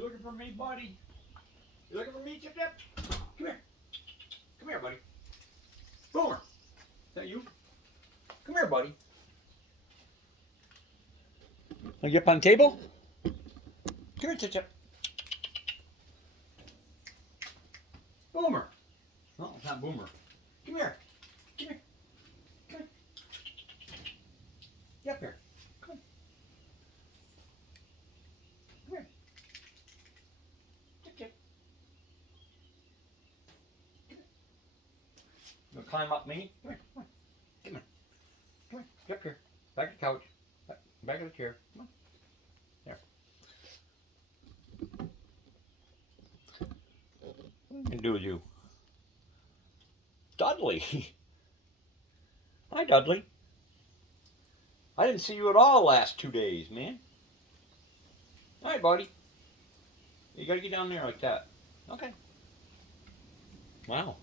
You looking for me, buddy? You looking for me, Chip Chip? Come here. Come here, buddy. Boomer. Is that you? Come here, buddy. Want to get up on the table? Come here, Chip Chip. Boomer. No, it's not Boomer. Come here. Come here. Come here. Get up here. Come on. Come here. Chip Chip. Come here. You want to climb up me? Come here. Come on. Come here. Come here. Get up here. Back of the couch. Back of the chair. Come on. There. What can I do with you? Dudley. Hi, Dudley. I didn't see you at all last 2 days, man. All right, buddy. You gotta get down there like that. Okay. Wow.